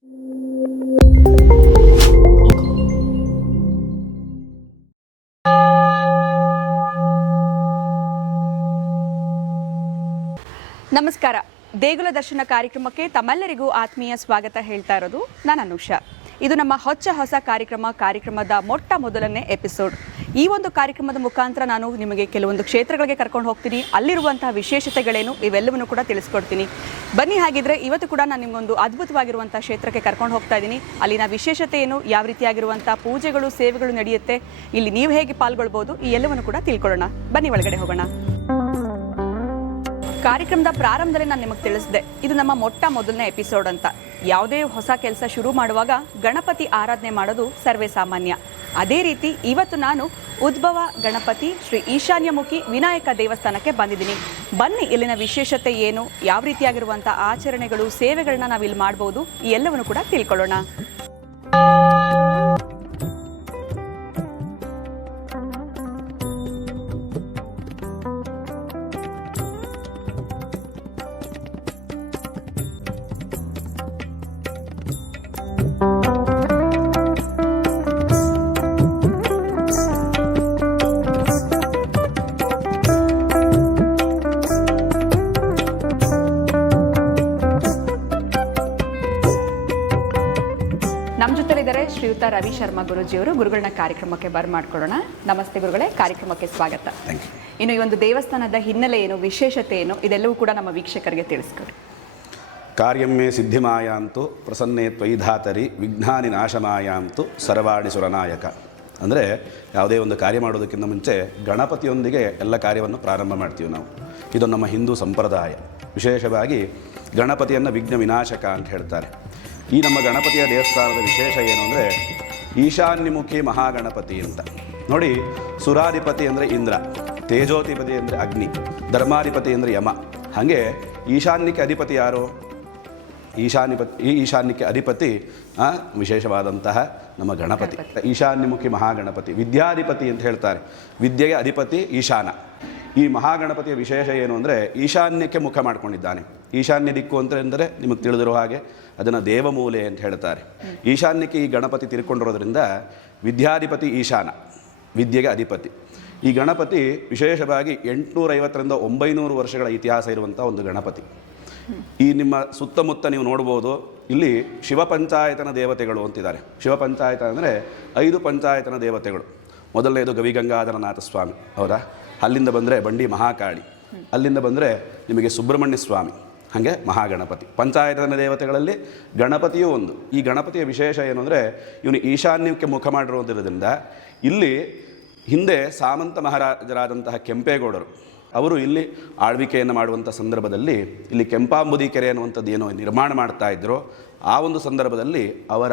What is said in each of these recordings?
ನಮಸ್ಕಾರ. ದೇಗುಲ ದರ್ಶನ ಕಾರ್ಯಕ್ರಮಕ್ಕೆ ತಮ್ಮೆಲ್ಲರಿಗೂ ಆತ್ಮೀಯ ಸ್ವಾಗತ ಹೇಳ್ತಾ ಇರೋದು ನಾನು ಅನುಷಾ. ಇದು ನಮ್ಮ ಹೊಸ ಕಾರ್ಯಕ್ರಮದ ಮೊಟ್ಟ ಮೊದಲನೇ ಎಪಿಸೋಡ್. ಈ ಒಂದು ಕಾರ್ಯಕ್ರಮದ ಮುಖಾಂತರ ನಾನು ನಿಮಗೆ ಕೆಲವೊಂದು ಕ್ಷೇತ್ರಗಳಿಗೆ ಕರ್ಕೊಂಡು ಹೋಗ್ತೀನಿ. ಅಲ್ಲಿರುವಂತಹ ವಿಶೇಷತೆಗಳೇನು ಇವೆಲ್ಲವನ್ನು ಕೂಡ ತಿಳಿಸ್ಕೊಡ್ತೀನಿ. ಬನ್ನಿ, ಹಾಗಿದ್ರೆ ಇವತ್ತು ಕೂಡ ನಾನು ನಿಮಗೊಂದು ಅದ್ಭುತವಾಗಿರುವಂಥ ಕ್ಷೇತ್ರಕ್ಕೆ ಕರ್ಕೊಂಡು ಹೋಗ್ತಾ ಇದ್ದೀನಿ. ಅಲ್ಲಿನ ವಿಶೇಷತೆ ಏನು, ಯಾವ ರೀತಿಯಾಗಿರುವಂಥ ಪೂಜೆಗಳು ಸೇವೆಗಳು ನಡೆಯುತ್ತೆ, ಇಲ್ಲಿ ನೀವು ಹೇಗೆ ಪಾಲ್ಗೊಳ್ಬೋದು, ಈ ಎಲ್ಲವನ್ನು ಕೂಡ ತಿಳ್ಕೊಳ್ಳೋಣ. ಬನ್ನಿ ಒಳಗಡೆ ಹೋಗೋಣ. ಕಾರ್ಯಕ್ರಮದ ಪ್ರಾರಂಭದಲ್ಲಿ ನಾನು ನಿಮಗೆ ತಿಳಿಸಿದೆ, ಇದು ನಮ್ಮ ಮೊಟ್ಟ ಮೊದಲನೇ ಎಪಿಸೋಡ್ ಅಂತ. ಯಾವುದೇ ಹೊಸ ಕೆಲಸ ಶುರು ಮಾಡುವಾಗ ಗಣಪತಿ ಆರಾಧನೆ ಮಾಡೋದು ಸರ್ವೇ ಸಾಮಾನ್ಯ. ಅದೇ ರೀತಿ ಇವತ್ತು ನಾನು ಉದ್ಭವ ಗಣಪತಿ ಶ್ರೀ ಈಶಾನ್ಯಮುಖಿ ವಿನಾಯಕ ದೇವಸ್ಥಾನಕ್ಕೆ ಬಂದಿದ್ದೀನಿ. ಬನ್ನಿ, ಇಲ್ಲಿನ ವಿಶೇಷತೆ ಏನು, ಯಾವ ರೀತಿಯಾಗಿರುವಂಥ ಆಚರಣೆಗಳು ಸೇವೆಗಳನ್ನ ನಾವಿಲ್ಲಿ ಮಾಡ್ಬೋದು, ಈ ಎಲ್ಲವನ್ನು ಕೂಡ ತಿಳ್ಕೊಳ್ಳೋಣ. ನಮ್ಮ ಜೊತೆಲಿದ್ದಾರೆ ಶ್ರೀಯುತ ರವಿ ಶರ್ಮಾ ಗುರುಜಿಯವರು. ಗುರುಗಳನ್ನ ಕಾರ್ಯಕ್ರಮಕ್ಕೆ ಮಾಡ್ಕೊಳ್ಳೋಣ. ನಮಸ್ತೆ ಗುರುಗಳೇ, ಕಾರ್ಯಕ್ರಮಕ್ಕೆ ಸ್ವಾಗತ. ಇನ್ನು ಈ ಒಂದು ದೇವಸ್ಥಾನದ ಹಿನ್ನೆಲೆ ಏನು, ವಿಶೇಷತೆ ಏನು, ಇದೆಲ್ಲವೂ ಕೂಡ ನಮ್ಮ ವೀಕ್ಷಕರಿಗೆ ತಿಳಿಸ್ಕೊಡಿ. ಕಾರ್ಯಮ್ಮೆ ಸಿದ್ಧಿಮಾಯಾಂತು ಪ್ರಸನ್ನೇ ತ್ವಯಿಧಾತರಿ ವಿಘ್ನಾನಿ ನಾಶಮಾಯಾಂತು ಸರ್ವಾಣಿ ಸುರನಾಯಕ. ಅಂದರೆ ಯಾವುದೇ ಒಂದು ಕಾರ್ಯ ಮಾಡೋದಕ್ಕಿಂತ ಮುಂಚೆ ಗಣಪತಿಯೊಂದಿಗೆ ಎಲ್ಲ ಕಾರ್ಯವನ್ನು ಪ್ರಾರಂಭ ಮಾಡ್ತೀವಿ ನಾವು. ಇದು ನಮ್ಮ ಹಿಂದೂ ಸಂಪ್ರದಾಯ. ವಿಶೇಷವಾಗಿ ಗಣಪತಿಯನ್ನು ವಿಘ್ನ ವಿನಾಶಕ ಅಂತ ಹೇಳ್ತಾರೆ. ಈ ನಮ್ಮ ಗಣಪತಿಯ ದೇವಸ್ಥಾನದ ವಿಶೇಷ ಏನು ಅಂದರೆ ಈಶಾನ್ಯಮುಖಿ ಮಹಾಗಣಪತಿ ಅಂತ. ನೋಡಿ, ಸುರಾಧಿಪತಿ ಅಂದರೆ ಇಂದ್ರ, ತೇಜೋಧಿಪತಿ ಅಂದರೆ ಅಗ್ನಿ, ಧರ್ಮಾಧಿಪತಿ ಅಂದರೆ ಯಮ. ಹಾಗೆ ಈಶಾನ್ಯಕ್ಕೆ ಅಧಿಪತಿ ಯಾರು? ಈಶಾನ್ಯಕ್ಕೆ ಅಧಿಪತಿ ವಿಶೇಷವಾದಂತಹ ನಮ್ಮ ಗಣಪತಿ, ಈಶಾನ್ಯಮುಖಿ ಮಹಾಗಣಪತಿ. ವಿದ್ಯಾಧಿಪತಿ ಅಂತ ಹೇಳ್ತಾರೆ, ವಿದ್ಯೆಗೆ ಅಧಿಪತಿ ಈಶಾನ. ಈ ಮಹಾಗಣಪತಿಯ ವಿಶೇಷ ಏನು ಅಂದರೆ ಈಶಾನ್ಯಕ್ಕೆ ಮುಖ ಮಾಡ್ಕೊಂಡಿದ್ದಾನೆ. ಈಶಾನ್ಯ ದಿಕ್ಕು ಅಂತಂದರೆ ನಿಮಗೆ ತಿಳಿದಿರೋ ಹಾಗೆ ಅದನ್ನು ದೇವಮೂಲೆ ಅಂತ ಹೇಳ್ತಾರೆ. ಈಶಾನ್ಯಕ್ಕೆ ಈ ಗಣಪತಿ ತಿರ್ಕೊಂಡಿರೋದ್ರಿಂದ ವಿದ್ಯಾಧಿಪತಿ ಈಶಾನ, ವಿದ್ಯೆಗೆ ಅಧಿಪತಿ. ಈ ಗಣಪತಿ ವಿಶೇಷವಾಗಿ 850ರಿಂದ 900 ವರ್ಷಗಳ ಇತಿಹಾಸ ಇರುವಂಥ ಒಂದು ಗಣಪತಿ. ಈ ನಿಮ್ಮ ಸುತ್ತಮುತ್ತ ನೀವು ನೋಡ್ಬೋದು, ಇಲ್ಲಿ ಶಿವಪಂಚಾಯತನ ದೇವತೆಗಳು ಅಂತಿದ್ದಾರೆ. ಶಿವಪಂಚಾಯತ ಅಂದರೆ 5 ಪಂಚಾಯತನ ದೇವತೆಗಳು. ಮೊದಲನೇದು ಗವಿಗಂಗಾಧರನಾಥ ಸ್ವಾಮಿ ಅವರ, ಅಲ್ಲಿಂದ ಬಂದರೆ ಬಂಡಿ ಮಹಾಕಾಳಿ, ಅಲ್ಲಿಂದ ಬಂದರೆ ನಿಮಗೆ ಸುಬ್ರಹ್ಮಣ್ಯ ಸ್ವಾಮಿ, ಹಾಗೆ ಮಹಾಗಣಪತಿ. ಪಂಚಾಯತನ ದೇವತೆಗಳಲ್ಲಿ ಗಣಪತಿಯೂ ಒಂದು. ಈ ಗಣಪತಿಯ ವಿಶೇಷ ಏನು ಅಂದರೆ ಇವನು ಈಶಾನ್ಯಕ್ಕೆ ಮುಖ ಮಾಡಿರೋದ್ರಿಂದ ಇಲ್ಲಿ ಹಿಂದೆ ಸಾಮಂತ ಮಹಾರಾಜರಾದಂತಹ ಕೆಂಪೇಗೌಡರು ಅವರು ಇಲ್ಲಿ ಆಳ್ವಿಕೆಯನ್ನು ಮಾಡುವಂಥ ಸಂದರ್ಭದಲ್ಲಿ ಇಲ್ಲಿ ಕೆಂಪಾಂಬುದಿ ಕೆರೆ ಅನ್ನುವಂಥದ್ದು ಏನೋ ನಿರ್ಮಾಣ ಮಾಡ್ತಾ ಇದ್ದರು. ಆ ಒಂದು ಸಂದರ್ಭದಲ್ಲಿ ಅವರ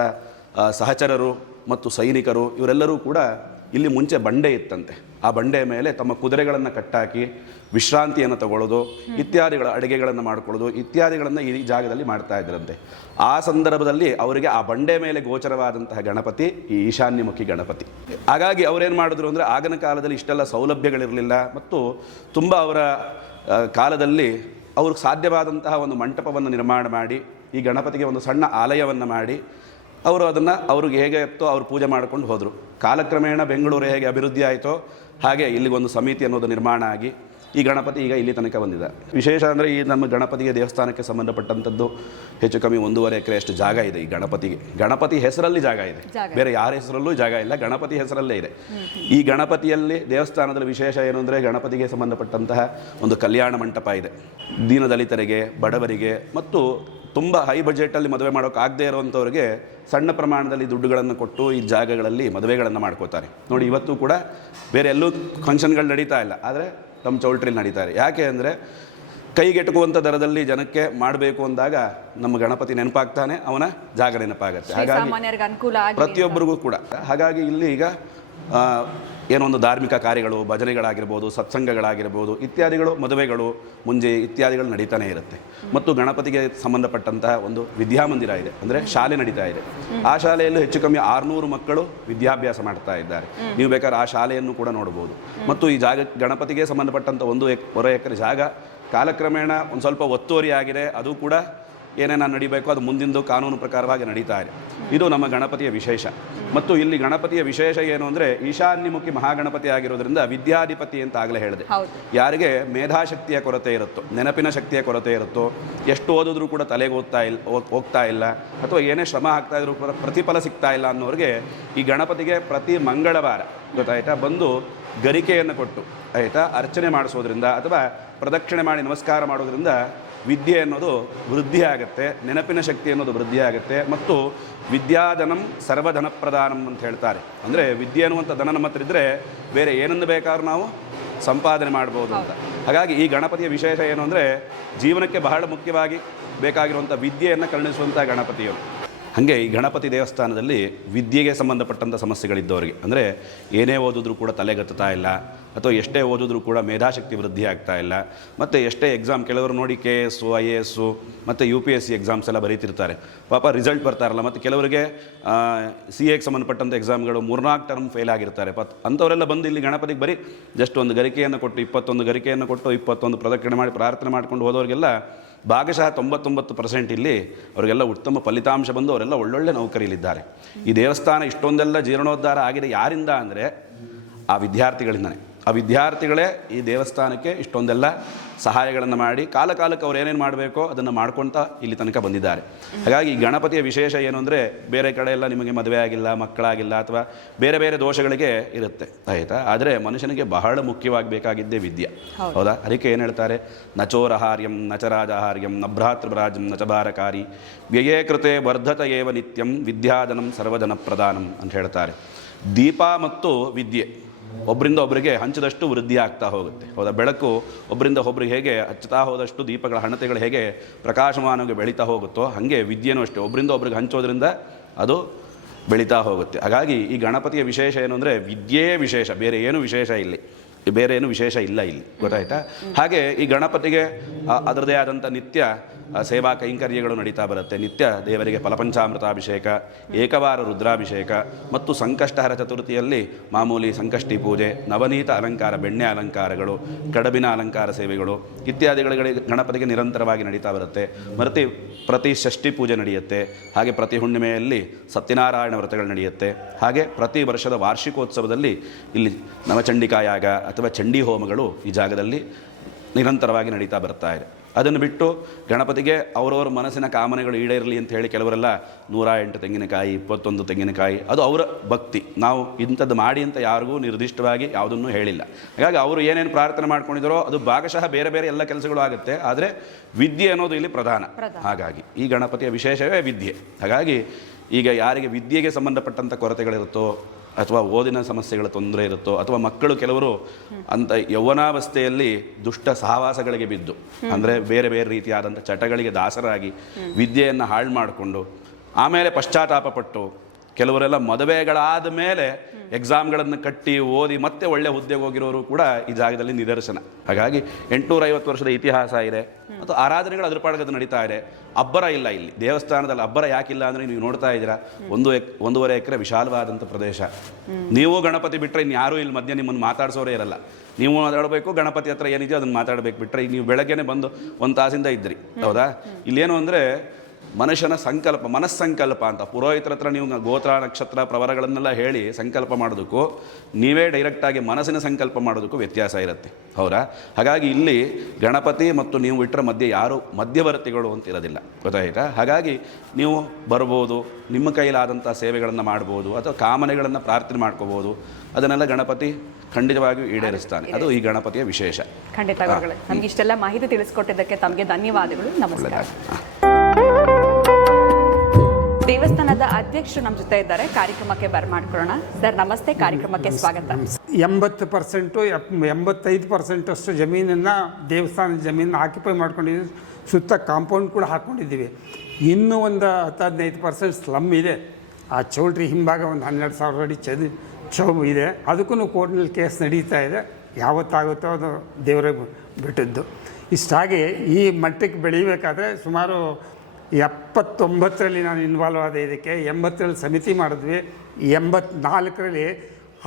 ಸಹಚರರು ಮತ್ತು ಸೈನಿಕರು ಇವರೆಲ್ಲರೂ ಕೂಡ ಇಲ್ಲಿ ಮುಂಚೆ ಬಂಡೆ ಇತ್ತಂತೆ. ಆ ಬಂಡೆಯ ಮೇಲೆ ತಮ್ಮ ಕುದುರೆಗಳನ್ನು ಕಟ್ಟಾಕಿ ವಿಶ್ರಾಂತಿಯನ್ನು ತಗೊಳ್ಳೋದು, ಇತ್ಯಾದಿಗಳ ಅಡುಗೆಗಳನ್ನು ಮಾಡ್ಕೊಳ್ಳೋದು ಇತ್ಯಾದಿಗಳನ್ನು ಈ ಜಾಗದಲ್ಲಿ ಮಾಡ್ತಾ ಇದ್ರಂತೆ. ಆ ಸಂದರ್ಭದಲ್ಲಿ ಅವರಿಗೆ ಆ ಬಂಡೆ ಮೇಲೆ ಗೋಚರವಾದಂತಹ ಗಣಪತಿ ಈ ಈಶಾನ್ಯಮುಖಿ ಗಣಪತಿ. ಹಾಗಾಗಿ ಅವರೇನು ಮಾಡಿದ್ರು ಅಂದರೆ, ಆಗಿನ ಕಾಲದಲ್ಲಿ ಇಷ್ಟೆಲ್ಲ ಸೌಲಭ್ಯಗಳಿರಲಿಲ್ಲ ಮತ್ತು ತುಂಬ ಅವರ ಕಾಲದಲ್ಲಿ ಅವ್ರಿಗೆ ಸಾಧ್ಯವಾದಂತಹ ಒಂದು ಮಂಟಪವನ್ನು ನಿರ್ಮಾಣ ಮಾಡಿ ಈ ಗಣಪತಿಗೆ ಒಂದು ಸಣ್ಣ ಆಲಯವನ್ನು ಮಾಡಿ ಅವರು ಅದನ್ನು ಅವ್ರಿಗೆ ಹೇಗೆ ಇತ್ತೋ ಅವ್ರು ಪೂಜೆ ಮಾಡ್ಕೊಂಡು ಹೋದರು. ಕಾಲಕ್ರಮೇಣ ಬೆಂಗಳೂರು ಹೇಗೆ ಅಭಿವೃದ್ಧಿ ಆಯಿತೋ ಹಾಗೆ ಇಲ್ಲಿಗೊಂದು ಸಮಿತಿ ಅನ್ನೋದು ನಿರ್ಮಾಣ ಆಗಿ ಈ ಗಣಪತಿ ಈಗ ಇಲ್ಲಿ ತನಕ ಬಂದಿದೆ. ವಿಶೇಷ ಅಂದರೆ ಈ ನಮ್ಮ ಗಣಪತಿಗೆ ದೇವಸ್ಥಾನಕ್ಕೆ ಸಂಬಂಧಪಟ್ಟಂಥದ್ದು ಹೆಚ್ಚು ಕಮ್ಮಿ 1.5 ಎಕರೆ ಅಷ್ಟು ಜಾಗ ಇದೆ ಈ ಗಣಪತಿಗೆ. ಗಣಪತಿ ಹೆಸರಲ್ಲಿ ಜಾಗ ಇದೆ, ಬೇರೆ ಯಾರ ಹೆಸರಲ್ಲೂ ಜಾಗ ಇಲ್ಲ, ಗಣಪತಿ ಹೆಸರಲ್ಲೇ ಇದೆ. ಈ ಗಣಪತಿಯಲ್ಲಿ ದೇವಸ್ಥಾನದಲ್ಲಿ ವಿಶೇಷ ಏನು ಅಂದರೆ ಗಣಪತಿಗೆ ಸಂಬಂಧಪಟ್ಟಂತಹ ಒಂದು ಕಲ್ಯಾಣ ಮಂಟಪ ಇದೆ. ದೀನದಲಿತರಿಗೆ, ಬಡವರಿಗೆ ಮತ್ತು ತುಂಬ ಹೈ ಬಜೆಟಲ್ಲಿ ಮದುವೆ ಮಾಡೋಕ್ಕಾಗದೇ ಇರುವಂಥವ್ರಿಗೆ ಸಣ್ಣ ಪ್ರಮಾಣದಲ್ಲಿ ದುಡ್ಡುಗಳನ್ನು ಕೊಟ್ಟು ಈ ಜಾಗಗಳಲ್ಲಿ ಮದುವೆಗಳನ್ನು ಮಾಡ್ಕೋತಾರೆ. ನೋಡಿ, ಇವತ್ತು ಕೂಡ ಬೇರೆ ಎಲ್ಲೂ ಫಂಕ್ಷನ್ಗಳು ನಡೀತಾ ಇಲ್ಲ, ಆದರೆ ನಮ್ಮ ಚೌಲ್ಟ್ರಿಲಿ ನಡೀತಾರೆ. ಯಾಕೆ ಅಂದರೆ ಕೈಗೆಟುಕುವಂಥ ದರದಲ್ಲಿ ಜನಕ್ಕೆ ಮಾಡಬೇಕು ಅಂದಾಗ ನಮ್ಮ ಗಣಪತಿ ನೆನಪಾಗ್ತಾನೆ, ಅವನ ಜಾಗ ನೆನಪಾಗುತ್ತೆ. ಹಾಗಾಗಿ ಪ್ರತಿಯೊಬ್ಬರಿಗೂ ಕೂಡ ಹಾಗಾಗಿ ಇಲ್ಲಿ ಈಗ ಏನೋ ಒಂದು ಧಾರ್ಮಿಕ ಕಾರ್ಯಗಳು, ಭಜನೆಗಳಾಗಿರ್ಬೋದು, ಸತ್ಸಂಗಗಳಾಗಿರ್ಬೋದು ಇತ್ಯಾದಿಗಳು, ಮದುವೆಗಳು, ಮುಂಜೆ ಇತ್ಯಾದಿಗಳು ನಡೀತಾನೆ ಇರುತ್ತೆ. ಮತ್ತು ಗಣಪತಿಗೆ ಸಂಬಂಧಪಟ್ಟಂತಹ ಒಂದು ವಿದ್ಯಾಮಂದಿರ ಇದೆ, ಅಂದರೆ ಶಾಲೆ ನಡೀತಾ ಇದೆ. ಆ ಶಾಲೆಯಲ್ಲೂ ಹೆಚ್ಚು ಕಮ್ಮಿ 600 ಮಕ್ಕಳು ವಿದ್ಯಾಭ್ಯಾಸ ಮಾಡ್ತಾ ಇದ್ದಾರೆ. ನೀವು ಬೇಕಾದ್ರೆ ಆ ಶಾಲೆಯನ್ನು ಕೂಡ ನೋಡ್ಬೋದು. ಮತ್ತು ಈ ಜಾಗ ಗಣಪತಿಗೆ ಸಂಬಂಧಪಟ್ಟಂಥ 1.5 ಎಕರೆ ಜಾಗ ಕಾಲಕ್ರಮೇಣ ಒಂದು ಸ್ವಲ್ಪ ಒತ್ತುವರಿ ಆಗಿದೆ. ಅದು ಕೂಡ ಏನೇನು ನಡಿಬೇಕೋ ಅದು ಮುಂದಿಂದು ಕಾನೂನು ಪ್ರಕಾರವಾಗಿ ನಡೀತಾ ಇದೆ. ಇದು ನಮ್ಮ ಗಣಪತಿಯ ವಿಶೇಷ. ಮತ್ತು ಇಲ್ಲಿ ಗಣಪತಿಯ ವಿಶೇಷ ಏನು ಅಂದರೆ ಈಶಾನ್ಯಮುಖಿ ಮಹಾಗಣಪತಿ ಆಗಿರೋದ್ರಿಂದ ವಿದ್ಯಾಧಿಪತಿ ಅಂತ ಆಗಲೇ ಹೇಳಿದೆ. ಯಾರಿಗೆ ಮೇಧಾಶಕ್ತಿಯ ಕೊರತೆ ಇರುತ್ತೋ, ನೆನಪಿನ ಶಕ್ತಿಯ ಕೊರತೆ ಇರುತ್ತೋ, ಎಷ್ಟು ಓದಿದ್ರೂ ಕೂಡ ತಲೆಗೆ ಹೋಗ್ತಾ ಇಲ್ಲ ಅಥವಾ ಏನೇ ಶ್ರಮ ಆಗ್ತಾ ಇದ್ರೂ ಕೂಡ ಪ್ರತಿಫಲ ಸಿಗ್ತಾ ಇಲ್ಲ ಅನ್ನೋರಿಗೆ ಈ ಗಣಪತಿಗೆ ಪ್ರತಿ ಮಂಗಳವಾರ ಗೊತ್ತಾಯ್ತಾ ಬಂದು ಗರಿಕೆಯನ್ನು ಕೊಟ್ಟು ಆಯಿತಾ ಅರ್ಚನೆ ಮಾಡಿಸೋದ್ರಿಂದ ಅಥವಾ ಪ್ರದಕ್ಷಿಣೆ ಮಾಡಿ ನಮಸ್ಕಾರ ಮಾಡೋದ್ರಿಂದ ವಿದ್ಯೆ ಅನ್ನೋದು ವೃದ್ಧಿ ಆಗುತ್ತೆ, ನೆನಪಿನ ಶಕ್ತಿ ಅನ್ನೋದು ವೃದ್ಧಿ ಆಗುತ್ತೆ. ಮತ್ತು ವಿದ್ಯಾಧನಂ ಸರ್ವಧನ ಪ್ರಧಾನಂ ಅಂತ ಹೇಳ್ತಾರೆ. ಅಂದರೆ ವಿದ್ಯೆ ಅನ್ನುವಂಥ ಧನ ನಮ್ಮ ಹತ್ರ ಇದ್ದರೆ ಬೇರೆ ಏನನ್ನು ಬೇಕಾದ್ರೂ ನಾವು ಸಂಪಾದನೆ ಮಾಡ್ಬೋದು ಅಂತ. ಹಾಗಾಗಿ ಈ ಗಣಪತಿಯ ವಿಶೇಷ ಏನು ಅಂದರೆ ಜೀವನಕ್ಕೆ ಬಹಳ ಮುಖ್ಯವಾಗಿ ಬೇಕಾಗಿರುವಂಥ ವಿದ್ಯೆಯನ್ನು ಕರುಣಿಸುವಂಥ ಗಣಪತಿಯವರು. ಹಾಗೆ ಈ ಗಣಪತಿ ದೇವಸ್ಥಾನದಲ್ಲಿ ವಿದ್ಯೆಗೆ ಸಂಬಂಧಪಟ್ಟಂಥ ಸಮಸ್ಯೆಗಳಿದ್ದವರಿಗೆ, ಅಂದರೆ ಏನೇ ಓದಿದ್ರೂ ಕೂಡ ತಲೆಗತ್ತಾ ಇಲ್ಲ ಅಥವಾ ಎಷ್ಟೇ ಓದಿದ್ರೂ ಕೂಡ ಮೇಧಾಶಕ್ತಿ ವೃದ್ಧಿ ಆಗ್ತಾ ಇಲ್ಲ, ಮತ್ತು ಎಷ್ಟೇ ಎಕ್ಸಾಮ್ ಕೆಲವರು ನೋಡಿ KS IAS ಮತ್ತು UPSC ಎಕ್ಸಾಮ್ಸ್ ಎಲ್ಲ ಬರೀತಿರ್ತಾರೆ, ಪಾಪ ರಿಸಲ್ಟ್ ಬರ್ತಾರಲ್ಲ, ಮತ್ತು ಕೆಲವರಿಗೆ CAಗೆ ಸಂಬಂಧಪಟ್ಟಂಥ ಎಕ್ಸಾಮ್ಗಳು 3-4 ಟರ್ಮ್ ಫೇಲ್ ಆಗಿರ್ತಾರೆ. ಅಂಥವರೆಲ್ಲ ಬಂದು ಇಲ್ಲಿ ಗಣಪತಿಗೆ ಬರೀ ಜಸ್ಟ್ ಒಂದು ಗರಿಕೆಯನ್ನು ಕೊಟ್ಟು 21 ಗರಿಕೆಯನ್ನು ಕೊಟ್ಟು 21 ಪ್ರದಕ್ಷಿಣೆ ಮಾಡಿ ಪ್ರಾರ್ಥನೆ ಮಾಡ್ಕೊಂಡು ಹೋದವರಿಗೆಲ್ಲ ಭಾಗಶಃ 99% ಇಲ್ಲಿ ಅವರಿಗೆಲ್ಲ ಉತ್ತಮ ಫಲಿತಾಂಶ ಬಂದು ಅವರೆಲ್ಲ ಒಳ್ಳೊಳ್ಳೆ ನೌಕರಿಯಲ್ಲಿದ್ದಾರೆ. ಈ ದೇವಸ್ಥಾನ ಇಷ್ಟೊಂದೆಲ್ಲ ಜೀರ್ಣೋದ್ಧಾರ ಆಗಿದೆ ಯಾರಿಂದ ಅಂದರೆ ಆ ವಿದ್ಯಾರ್ಥಿಗಳಿಂದನೇ. ಆ ವಿದ್ಯಾರ್ಥಿಗಳೇ ಈ ದೇವಸ್ಥಾನಕ್ಕೆ ಇಷ್ಟೊಂದೆಲ್ಲ ಸಹಾಯಗಳನ್ನು ಮಾಡಿ ಕಾಲಕ್ಕೆ ಅವ್ರು ಏನೇನು ಮಾಡಬೇಕೋ ಅದನ್ನು ಮಾಡ್ಕೊಳ್ತಾ ಇಲ್ಲಿ ತನಕ ಬಂದಿದ್ದಾರೆ. ಹಾಗಾಗಿ ಈ ಗಣಪತಿಯ ವಿಶೇಷ ಏನು ಅಂದರೆ ಬೇರೆ ಕಡೆ ಎಲ್ಲ ನಿಮಗೆ ಮದುವೆ ಆಗಿಲ್ಲ, ಮಕ್ಕಳಾಗಿಲ್ಲ ಅಥವಾ ಬೇರೆ ಬೇರೆ ದೋಷಗಳಿಗೆ ಇರುತ್ತೆ ಆಯಿತಾ. ಆದರೆ ಮನುಷ್ಯನಿಗೆ ಬಹಳ ಮುಖ್ಯವಾಗಿ ಬೇಕಾಗಿದ್ದೇ ವಿದ್ಯೆ, ಹೌದಾ. ಅದಕ್ಕೆ ಏನು ಹೇಳ್ತಾರೆ, ನಚೋರಹಾರ್ಯಂ ನಚರಾಜಹಾರ್ಯಂ ನಭ್ರಾತೃರಾಜಂ ನಚಭಾರಕಾರಿ ವ್ಯಯೇ ಕೃತೆ ವರ್ಧತ ಏವ ನಿತ್ಯಂ ವಿದ್ಯಾಧನಂ ಸರ್ವಧನ ಪ್ರಧಾನಂ ಅಂತ ಹೇಳ್ತಾರೆ. ದೀಪ ಮತ್ತು ವಿದ್ಯೆ ಒಬ್ಬರಿಂದ ಒಬ್ಬರಿಗೆ ಹಂಚಿದಷ್ಟು ವೃದ್ಧಿ ಆಗ್ತಾ ಹೋಗುತ್ತೆ, ಹೌದಾ. ಬೆಳಕು ಒಬ್ಬರಿಂದ ಒಬ್ಬರಿಗೆ ಹೇಗೆ ಹಚ್ಚುತ್ತಾ ಹೋದಷ್ಟು ದೀಪಗಳ ಹಣತೆಗಳು ಹೇಗೆ ಪ್ರಕಾಶಮಾನವಾಗಿ ಬೆಳೀತಾ ಹೋಗುತ್ತೋ ಹಾಗೆ ವಿದ್ಯೆನೂ ಅಷ್ಟೇ ಒಬ್ಬರಿಂದ ಒಬ್ರಿಗೆ ಹಂಚೋದ್ರಿಂದ ಅದು ಬೆಳೀತಾ ಹೋಗುತ್ತೆ. ಹಾಗಾಗಿ ಈ ಗಣಪತಿಯ ವಿಶೇಷ ಏನು ಅಂದರೆ ವಿದ್ಯೆಯೇ ವಿಶೇಷ, ಬೇರೆ ಏನೂ ವಿಶೇಷ ಬೇರೆ ಏನು ವಿಶೇಷ ಇಲ್ಲ ಇಲ್ಲಿ, ಗೊತ್ತಾಯ್ತಾ. ಹಾಗೆ ಈ ಗಣಪತಿಗೆ ಅದರದೇ ಆದಂಥ ನಿತ್ಯ ಸೇವಾ ಕೈಂಕರ್ಯಗಳು ನಡೀತಾ ಬರುತ್ತೆ. ನಿತ್ಯ ದೇವರಿಗೆ ಫಲಪಂಚಾಮೃತಾಭಿಷೇಕ, ಏಕವಾರ ರುದ್ರಾಭಿಷೇಕ ಮತ್ತು ಸಂಕಷ್ಟಹರ ಚತುರ್ಥಿಯಲ್ಲಿ ಮಾಮೂಲಿ ಸಂಕಷ್ಟಿ ಪೂಜೆ, ನವನೀತ ಅಲಂಕಾರ, ಬೆಣ್ಣೆ ಅಲಂಕಾರಗಳು, ಕಡಬಿನ ಅಲಂಕಾರ ಸೇವೆಗಳು ಇತ್ಯಾದಿಗಳಿಗೆ ಗಣಪತಿಗೆ ನಿರಂತರವಾಗಿ ನಡೀತಾ ಬರುತ್ತೆ. ಪ್ರತಿ ಷಷ್ಠಿ ಪೂಜೆ ನಡೆಯುತ್ತೆ. ಹಾಗೆ ಪ್ರತಿ ಹುಣ್ಣಿಮೆಯಲ್ಲಿ ಸತ್ಯನಾರಾಯಣ ವ್ರತಗಳು ನಡೆಯುತ್ತೆ. ಹಾಗೆ ಪ್ರತಿ ವರ್ಷದ ವಾರ್ಷಿಕೋತ್ಸವದಲ್ಲಿ ಇಲ್ಲಿ ನವಚಂಡಿಕಾಯಾಗ ಅಥವಾ ಚಂಡಿ ಹೋಮಗಳು ಈ ಜಾಗದಲ್ಲಿ ನಿರಂತರವಾಗಿ ನಡೀತಾ ಬರ್ತಾ ಇದೆ. ಅದನ್ನು ಬಿಟ್ಟು ಗಣಪತಿಗೆ ಅವರವರ ಮನಸ್ಸಿನ ಕಾಮನೆಗಳು ಈಡೇರಲಿ ಅಂತ ಹೇಳಿ ಕೆಲವರೆಲ್ಲ 108 ತೆಂಗಿನಕಾಯಿ, 21 ತೆಂಗಿನಕಾಯಿ, ಅದು ಅವರ ಭಕ್ತಿ. ನಾವು ಇಂಥದ್ದು ಮಾಡಿ ಅಂತ ಯಾರಿಗೂ ನಿರ್ದಿಷ್ಟವಾಗಿ ಯಾವುದನ್ನು ಹೇಳಿಲ್ಲ. ಹಾಗಾಗಿ ಅವರು ಏನೇನು ಪ್ರಾರ್ಥನೆ ಮಾಡ್ಕೊಂಡಿದ್ದಾರೋ ಅದು ಭಾಗಶಃ ಬೇರೆ ಬೇರೆ ಎಲ್ಲ ಕೆಲಸಗಳು ಆಗುತ್ತೆ. ಆದರೆ ವಿದ್ಯೆ ಅನ್ನೋದು ಇಲ್ಲಿ ಪ್ರಧಾನ. ಹಾಗಾಗಿ ಈ ಗಣಪತಿಯ ವಿಶೇಷವೇ ವಿದ್ಯೆ. ಹಾಗಾಗಿ ಈಗ ಯಾರಿಗೆ ವಿದ್ಯೆಗೆ ಸಂಬಂಧಪಟ್ಟಂಥ ಕೊರತೆಗಳಿರುತ್ತೋ ಅಥವಾ ಓದಿನ ಸಮಸ್ಯೆಗಳ ತೊಂದರೆ ಇರುತ್ತೋ ಅಥವಾ ಮಕ್ಕಳು ಕೆಲವರು ಅಂತ ಯೌವನಾವಸ್ಥೆಯಲ್ಲಿ ದುಷ್ಟ ಸಹವಾಸಗಳಿಗೆ ಬಿದ್ದು, ಅಂದರೆ ಬೇರೆ ಬೇರೆ ರೀತಿಯಾದಂಥ ಚಟಗಳಿಗೆ ದಾಸರಾಗಿ ವಿದ್ಯೆಯನ್ನು ಹಾಳು ಮಾಡಿಕೊಂಡು ಆಮೇಲೆ ಪಶ್ಚಾತ್ತಾಪಪಟ್ಟು ಕೆಲವರೆಲ್ಲ ಮದುವೆಗಳಾದ ಮೇಲೆ ಎಕ್ಸಾಮ್ಗಳನ್ನು ಕಟ್ಟಿ ಓದಿ ಮತ್ತೆ ಒಳ್ಳೆ ಹುದ್ದೆಗೆ ಹೋಗಿರೋರು ಕೂಡ ಈ ಜಾಗದಲ್ಲಿ ನಿದರ್ಶನ. ಹಾಗಾಗಿ 850 ವರ್ಷದ ಇತಿಹಾಸ ಇದೆ ಮತ್ತು ಆರಾಧನೆಗಳು ಅದ್ರ ಪಾಡಗದು ನಡೀತಾ ಇದೆ. ಅಬ್ಬರ ಇಲ್ಲ ಇಲ್ಲಿ ದೇವಸ್ಥಾನದಲ್ಲಿ. ಅಬ್ಬರ ಯಾಕಿಲ್ಲ ಅಂದರೆ ನೀವು ನೋಡ್ತಾ ಇದ್ದೀರಾ, 1.5 ಎಕರೆ ವಿಶಾಲವಾದಂಥ ಪ್ರದೇಶ. ನೀವು ಗಣಪತಿ ಬಿಟ್ಟರೆ ಇನ್ಯಾರೂ ಇಲ್ಲಿ ಮಧ್ಯೆ ನಿಮ್ಮನ್ನು ಮಾತಾಡಿಸೋರೇ ಇರಲ್ಲ. ನೀವು ಮಾತಾಡಬೇಕು, ಗಣಪತಿ ಹತ್ರ ಏನಿದೆಯೋ ಅದನ್ನು ಮಾತಾಡಬೇಕು. ಬಿಟ್ಟರೆ ಈಗ ನೀವು ಬೆಳಗ್ಗೆನೇ ಬಂದು 1 ತಾಸಿಂದ ಇದ್ರಿ, ಹೌದಾ. ಇಲ್ಲೇನು ಅಂದರೆ ಮನುಷ್ಯನ ಸಂಕಲ್ಪ, ಮನಸ್ಸಂಕಲ್ಪ ಅಂತ ಪುರೋಹಿತರ ಹತ್ರ ನೀವು ಗೋತ್ರ ನಕ್ಷತ್ರ ಪ್ರವರಗಳನ್ನೆಲ್ಲ ಹೇಳಿ ಸಂಕಲ್ಪ ಮಾಡೋದಕ್ಕೂ ನೀವೇ ಡೈರೆಕ್ಟಾಗಿ ಮನಸ್ಸಿನ ಸಂಕಲ್ಪ ಮಾಡೋದಕ್ಕೂ ವ್ಯತ್ಯಾಸ ಇರುತ್ತೆ, ಹೌದಾ. ಹಾಗಾಗಿ ಇಲ್ಲಿ ಗಣಪತಿ ಮತ್ತು ನೀವು ಬಿಟ್ಟರೆ ಮಧ್ಯೆ ಯಾರು ಮಧ್ಯವರ್ತಿಗಳು ಅಂತ ಇರೋದಿಲ್ಲ, ಗೊತ್ತಾಯ್ತಾ. ಹಾಗಾಗಿ ನೀವು ಬರ್ಬೋದು, ನಿಮ್ಮ ಕೈಲಾದಂಥ ಸೇವೆಗಳನ್ನು ಮಾಡ್ಬೋದು ಅಥವಾ ಕಾಮನೆಗಳನ್ನು ಪ್ರಾರ್ಥನೆ ಮಾಡ್ಕೋಬೋದು. ಅದನ್ನೆಲ್ಲ ಗಣಪತಿ ಖಂಡಿತವಾಗಿಯೂ ಈಡೇರಿಸ್ತಾನೆ. ಅದು ಈ ಗಣಪತಿಯ ವಿಶೇಷ. ಖಂಡಿತ ನಮ್ಗೆ ಇಷ್ಟೆಲ್ಲ ಮಾಹಿತಿ ತಿಳಿಸ್ಕೊಟ್ಟಿದ್ದಕ್ಕೆ ತಮಗೆ ಧನ್ಯವಾದಗಳು. ನಮಸ್ಕಾರ. ದೇವಸ್ಥಾನದ ಅಧ್ಯಕ್ಷರು ನಮ್ಮ ಜೊತೆ ಇದ್ದಾರೆ, ಕಾರ್ಯಕ್ರಮಕ್ಕೆ ಬರ್ಮಾಡ್ಕೊಳ್ಳೋಣ. ಸರ್ ನಮಸ್ತೆ, ಕಾರ್ಯಕ್ರಮಕ್ಕೆ ಸ್ವಾಗತ. 80% 85% ಅಷ್ಟು ಜಮೀನನ್ನು ದೇವಸ್ಥಾನದ ಜಮೀನನ್ನು ಆಕ್ಯುಪೈ ಮಾಡ್ಕೊಂಡಿದ್ದೀವಿ. ಸುತ್ತ ಕಾಂಪೌಂಡ್ ಕೂಡ ಹಾಕ್ಕೊಂಡಿದ್ದೀವಿ. ಇನ್ನೂ ಒಂದು 10-15% ಸ್ಲಮ್ ಇದೆ. ಆ ಚೌಲ್ಟ್ರಿ ಹಿಂಭಾಗ ಒಂದು 12,000 ಅಡಿ ಚೌ ಇದೆ. ಅದಕ್ಕೂ ಕೋರ್ಟ್ನಲ್ಲಿ ಕೇಸ್ ನಡೀತಾ ಇದೆ. ಯಾವತ್ತಾಗುತ್ತೋ ಅದು ದೇವರಿಗೆ ಬಿಟ್ಟಿದ್ದು. ಇಷ್ಟಾಗಿ ಈ ಮಟ್ಟಕ್ಕೆ ಬೆಳೀಬೇಕಾದ್ರೆ ಸುಮಾರು 79ರಲ್ಲಿ ನಾನು ಇನ್ವಾಲ್ವ್ ಆದ. ಇದಕ್ಕೆ 80ರಲ್ಲಿ ಸಮಿತಿ ಮಾಡಿದ್ವಿ. 84ರಲ್ಲಿ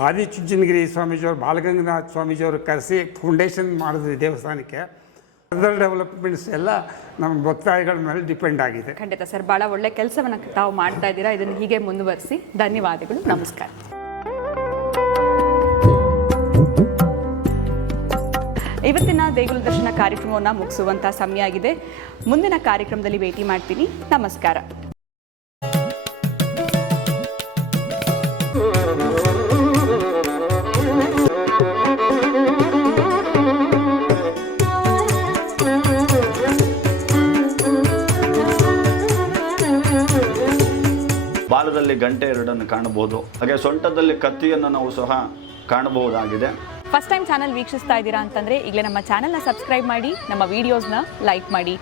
ಆದಿಚುಂಚನಗಿರಿ ಸ್ವಾಮೀಜಿಯವರು, ಬಾಲಗಂಗಾಧರ ಸ್ವಾಮೀಜಿಯವರು ಕರೆಸಿ ಫೌಂಡೇಶನ್ ಮಾಡಿದ್ವಿ ದೇವಸ್ಥಾನಕ್ಕೆ. ಫರ್ದರ್ ಡೆವಲಪ್ಮೆಂಟ್ಸ್ ಎಲ್ಲ ನಮ್ಮ ಭಕ್ತಾದಿಗಳ ಮೇಲೆ ಡಿಪೆಂಡ್ ಆಗಿದೆ. ಖಂಡಿತ ಸರ್, ಭಾಳ ಒಳ್ಳೆ ಕೆಲಸವನ್ನು ತಾವು ಮಾಡ್ತಾ ಇದ್ದೀರಾ. ಇದನ್ನು ಹೀಗೆ ಮುಂದುವರಿಸಿ. ಧನ್ಯವಾದಗಳು. ನಮಸ್ಕಾರ. ಇವತ್ತಿನ ದೇಗುಲ ದರ್ಶನ ಕಾರ್ಯಕ್ರಮವನ್ನು ಮುಗಿಸುವಂಥ ಸಮಯ ಆಗಿದೆ. ಮುಂದಿನ ಕಾರ್ಯಕ್ರಮದಲ್ಲಿ ಭೇಟಿ ಮಾಡ್ತೀನಿ. ನಮಸ್ಕಾರ. ಬಾಲದಲ್ಲಿ ಗಂಟೆ ಎರಡನ್ನು ಕಾಣಬಹುದು. ಹಾಗೆ ಸೊಂಟದಲ್ಲಿ ಕತ್ತಿಯನ್ನು ನಾವು ಸಹ ಕಾಣಬಹುದಾಗಿದೆ. ಫಸ್ಟ್ ಟೈಮ್ ಚಾನಲ್ ವೀಕ್ಷಿಸ್ತಾ ಇದ್ದೀರಾ ಅಂತಂದರೆ ಈಗಲೇ ನಮ್ಮ ಚಾನಲ್ನ ಸಬ್ಸ್ಕ್ರೈಬ್ ಮಾಡಿ, ನಮ್ಮ ವೀಡಿಯೋಸ್ನ ಲೈಕ್ ಮಾಡಿ.